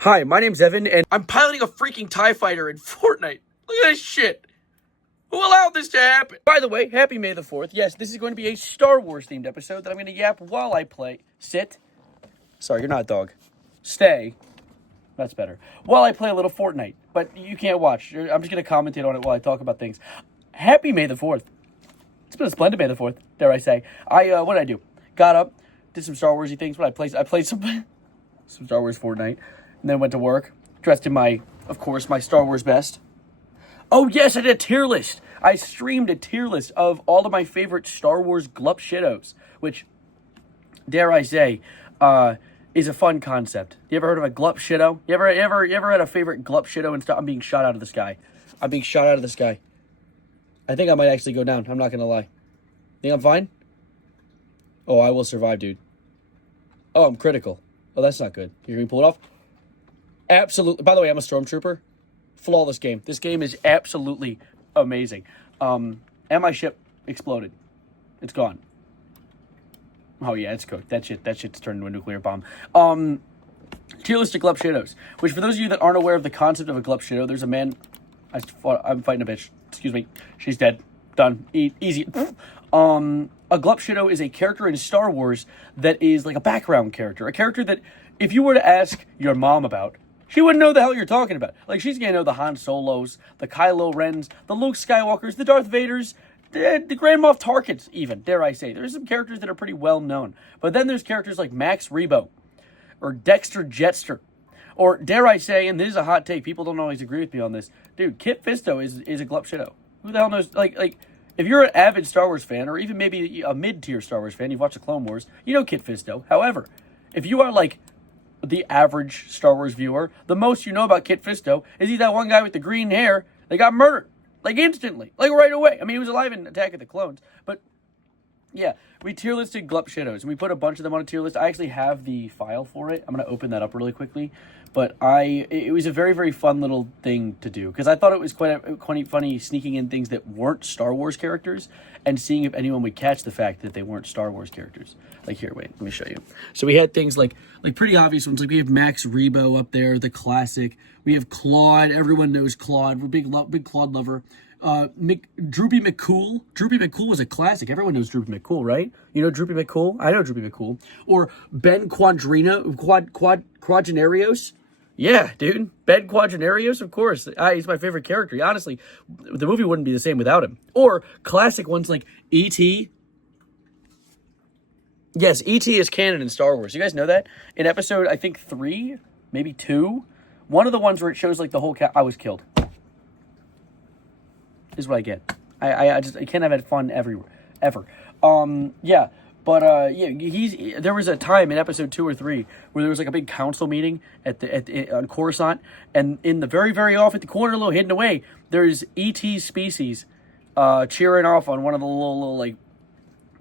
Hi, my name's Evan, and I'm piloting a freaking TIE fighter in Fortnite. Look at this shit. Who allowed this to happen? By the way, happy May the 4th. Yes, this is going to be a Star Wars themed episode that I'm going to yap while I play. Sit. Sorry, you're not a dog. Stay. That's better. While I play a little Fortnite. But you can't watch. I'm just going to commentate on it while I talk about things. Happy May the 4th. It's been a splendid May the 4th, dare I say. What did I do? Got up, did some Star Warsy things. I played some Star Wars Fortnite. And then went to work, dressed in my Star Wars best. Oh, yes, I did a tier list. I streamed a tier list of all of my favorite Star Wars Glup Shittos, which, dare I say, is a fun concept. You ever heard of a Glup Shitto? You ever had a favorite Glup Shitto and stuff? I'm being shot out of the sky. I'm being shot out of the sky. I think I might actually go down. I'm not going to lie. Think I'm fine? Oh, I will survive, dude. Oh, I'm critical. Oh, that's not good. You're going to pull it off? Absolutely. By the way, I'm a stormtrooper. Flawless game. This game is absolutely amazing. And my ship exploded. It's gone. Oh yeah, it's cooked. That shit's turned into a nuclear bomb. Tier list of Glup Shittos. Which, for those of you that aren't aware of the concept of a Glup Shitto, there's a man. I'm fighting a bitch. Excuse me. She's dead. Done. Easy. A Glup Shitto is a character in Star Wars that is like a background character. A character that, if you were to ask your mom about, she wouldn't know the hell you're talking about. Like, she's going to know the Han Solos, the Kylo Rens, the Luke Skywalkers, the Darth Vaders, the Grand Moff Tarkins, even, dare I say. There's some characters that are pretty well known. But then there's characters like Max Rebo, or Dexter Jetster, or, dare I say, and this is a hot take, people don't always agree with me on this, dude, Kit Fisto is a Glup Shitto. Who the hell knows, like, if you're an avid Star Wars fan, or even maybe a mid-tier Star Wars fan, you've watched the Clone Wars, you know Kit Fisto. However, if you are, like, the average Star Wars viewer, the most you know about Kit Fisto is he's that one guy with the green hair that got murdered. Like, instantly. Like, right away. I mean, he was alive in Attack of the Clones. But, yeah, we tier listed Glup Shittos, and we put a bunch of them on a tier list. I actually have the file for it. I'm going to open that up really quickly. But it was a very, very fun little thing to do, because I thought it was quite funny sneaking in things that weren't Star Wars characters and seeing if anyone would catch the fact that they weren't Star Wars characters. Like, here, wait, let me show you. So we had things like pretty obvious ones. Like, we have Max Rebo up there, the classic. We have Claude. Everyone knows Claude. We're big Claude lover. Droopy McCool. Droopy McCool was a classic. Everyone knows Droopy McCool, right? You know Droopy McCool? I know Droopy McCool. Or Ben Quadrarios. Yeah, dude. Ben Quadrarios, of course. He's my favorite character. Honestly, the movie wouldn't be the same without him. Or classic ones like E.T. Yes, E.T. is canon in Star Wars. You guys know that? In episode, I think 3, maybe 2, one of the ones where it shows like the whole I was killed. Is what I get. I can't have had fun ever. Yeah. But there was a time in episode 2 or 3 where there was like a big council meeting on Coruscant, and in the very, very off at the corner, a little hidden away, there's E.T. species cheering off on one of the little like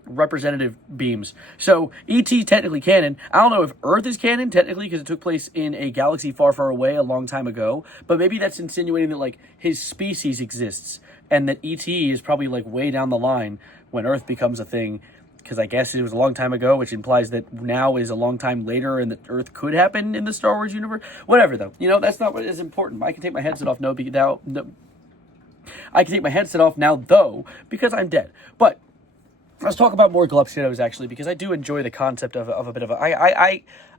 representative beams. So E.T. technically canon. I don't know if Earth is canon technically because it took place in a galaxy far, far away a long time ago, but maybe that's insinuating that like his species exists and that E.T. is probably like way down the line when Earth becomes a thing. Because I guess it was a long time ago, which implies that now is a long time later and that Earth could happen in the Star Wars universe. Whatever, though. You know, that's not what is important. I can take my headset off now. I can take my headset off now, though, because I'm dead. But let's talk about more Glup Shittos, actually, because I do enjoy the concept of a bit of a...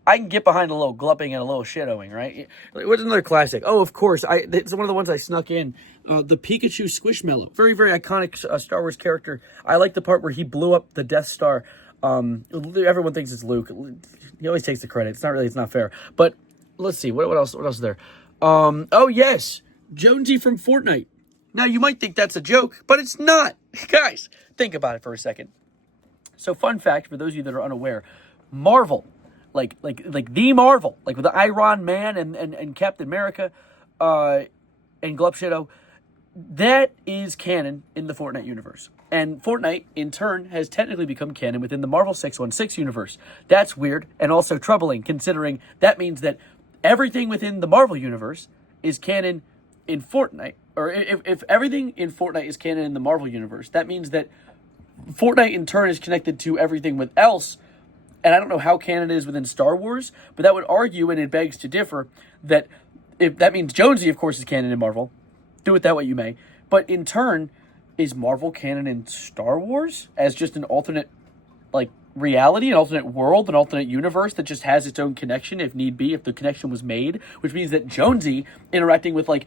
I can get behind a little glupping and a little shittoing, right? What's another classic? Oh, of course. It's one of the ones I snuck in. The Pikachu Squishmallow. Very, very iconic Star Wars character. I like the part where he blew up the Death Star. Everyone thinks it's Luke. He always takes the credit. It's not fair. But let's see. What else is there? Oh, yes. Jonesy from Fortnite. Now, you might think that's a joke, but it's not. Guys, think about it for a second. So, fun fact, for those of you that are unaware, Marvel... Like the Marvel, like with the Iron Man and Captain America, and Glup Shitto, that is canon in the Fortnite universe. And Fortnite, in turn, has technically become canon within the Marvel 616 universe. That's weird and also troubling, considering that means that everything within the Marvel universe is canon in Fortnite. Or if everything in Fortnite is canon in the Marvel universe, that means that Fortnite, in turn, is connected to everything else and I don't know how canon it is within Star Wars, but that would argue, and it begs to differ, that if that means Jonesy, of course, is canon in Marvel. Do it that way you may. But in turn, is Marvel canon in Star Wars as just an alternate, like, reality, an alternate world, an alternate universe that just has its own connection if need be, if the connection was made, which means that Jonesy interacting with, like,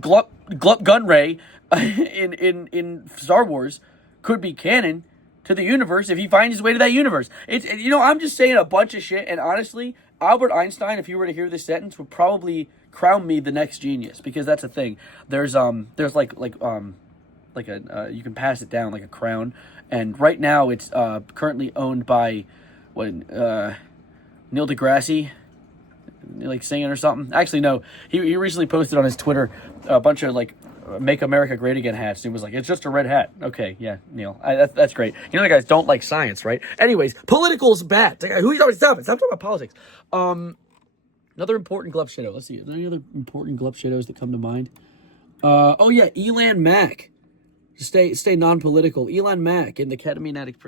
Glup Gunray in Star Wars could be canon to the universe if he finds his way to that universe. It's, I'm just saying a bunch of shit, and honestly, Albert Einstein, if you were to hear this sentence, would probably crown me the next genius, because that's a thing. There's like a you can pass it down like a crown, and right now it's currently owned by Neil deGrasse, like singing or something. Actually, no, he recently posted on his Twitter a bunch of like "Make America Great Again" hats. And he was like, "It's just a red hat." Okay, yeah, Neil, that's great. You know, the guys don't like science, right? Anyways, political's bad. Who you always stop it? Stop talking about politics. Another important Glup Shitto. Let's see. Are there any other important Glup Shittos that come to mind? Oh yeah, Elan Mack. Stay non-political. Elan Mack in the ketamine addict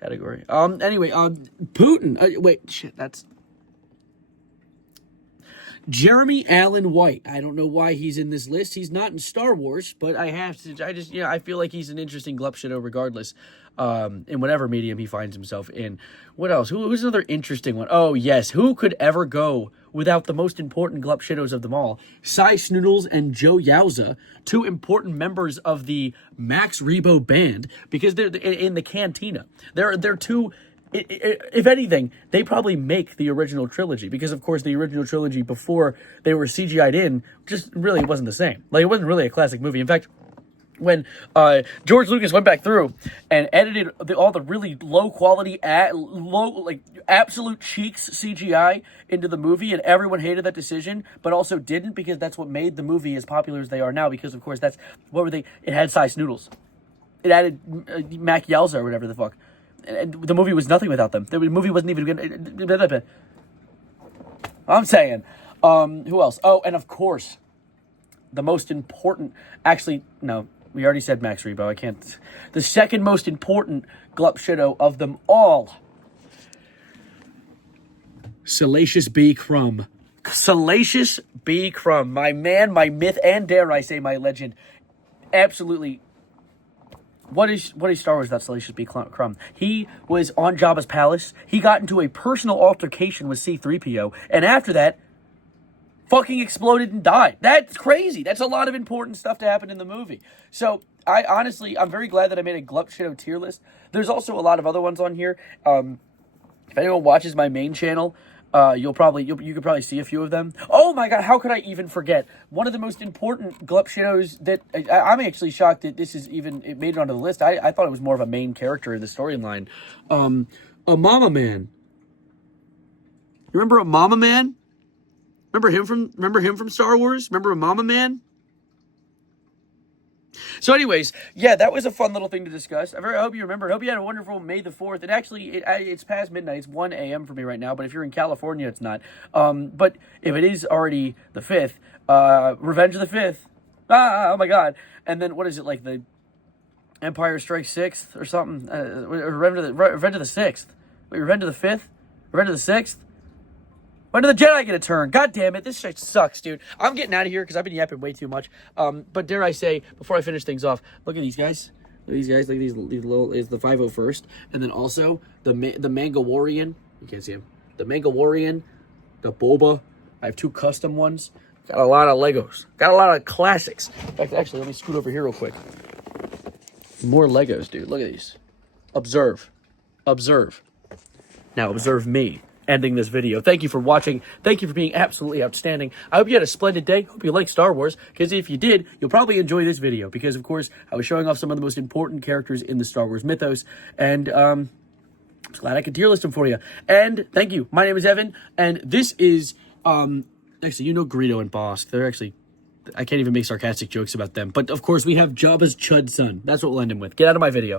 category. Anyway, Putin. Wait, shit. That's Jeremy Allen White. I don't know why he's in this list. He's not in Star Wars, but I feel like he's an interesting Glup Shitto regardless, in whatever medium he finds himself in. What else? Who's another interesting one? Oh, yes. Who could ever go without the most important Glup Shittos of them all? Cy Snoodles and Joe Yowza, two important members of the Max Rebo band, because they're in the cantina. They're two... If anything, they probably make the original trilogy, because, of course, the original trilogy before they were CGI'd in just really wasn't the same. Like, it wasn't really a classic movie. In fact, when George Lucas went back through and edited all the really low-quality, absolute cheeks CGI into the movie, and everyone hated that decision, but also didn't, because that's what made the movie as popular as they are now, because, of course, it had Cy Snoodles. It added Mac Yelza or whatever the fuck. And the movie was nothing without them. The movie wasn't even good. I'm saying. Who else? Oh, and of course, the most important... Actually, no. We already said Max Rebo. I can't... The second most important Glup Shitto of them all. Salacious B. Crumb. Salacious B. Crumb. My man, my myth, and dare I say my legend. Absolutely... What is Star Wars without Salacious B. Crumb? He was on Jabba's palace. He got into a personal altercation with C-3PO. And after that, fucking exploded and died. That's crazy. That's a lot of important stuff to happen in the movie. So, I'm very glad that I made a Glup Shitto tier list. There's also a lot of other ones on here. If anyone watches my main channel, you could probably see a few of them. Oh my god, how could I even forget? One of the most important Glup Shittos that I'm actually shocked that it made it onto the list. I thought it was more of a main character in the storyline. A Mama Man. You remember a Mama Man? Remember him from Star Wars? Remember a Mama Man? So anyways, yeah, that was a fun little thing to discuss. I hope you remember. I hope you had a wonderful May the 4th. And actually, it's past midnight. It's 1 a.m. for me right now. But if you're in California, it's not. But if it is already the 5th, Revenge of the 5th. Oh my god. And then what is it, like the Empire Strikes 6th or something? Revenge of the 6th. Wait, Revenge of the 5th? Revenge of the 6th? When did the Jedi get a turn? God damn it, this shit sucks, dude. I'm getting out of here because I've been yapping way too much. But dare I say, before I finish things off, look at these guys. Look at these guys. Look at these little, is the 501st. And then also, the Mangawarian. You can't see him. The Mangawarian, the Boba. I have 2 custom ones. Got a lot of Legos. Got a lot of classics. In fact, actually, let me scoot over here real quick. More Legos, dude. Look at these. Observe. Observe. Now, observe me ending this video. Thank you for watching. Thank you for being absolutely outstanding. I hope you had a splendid day. Hope you like Star Wars, because if you did, you'll probably enjoy this video, because, of course, I was showing off some of the most important characters in the Star Wars mythos, and I'm glad I could tier list them for you. And thank you. My name is Evan, and this is, actually, you know Greedo and Bosk. They're actually, I can't even make sarcastic jokes about them, but, of course, we have Jabba's Chud son. That's what we'll end him with. Get out of my video.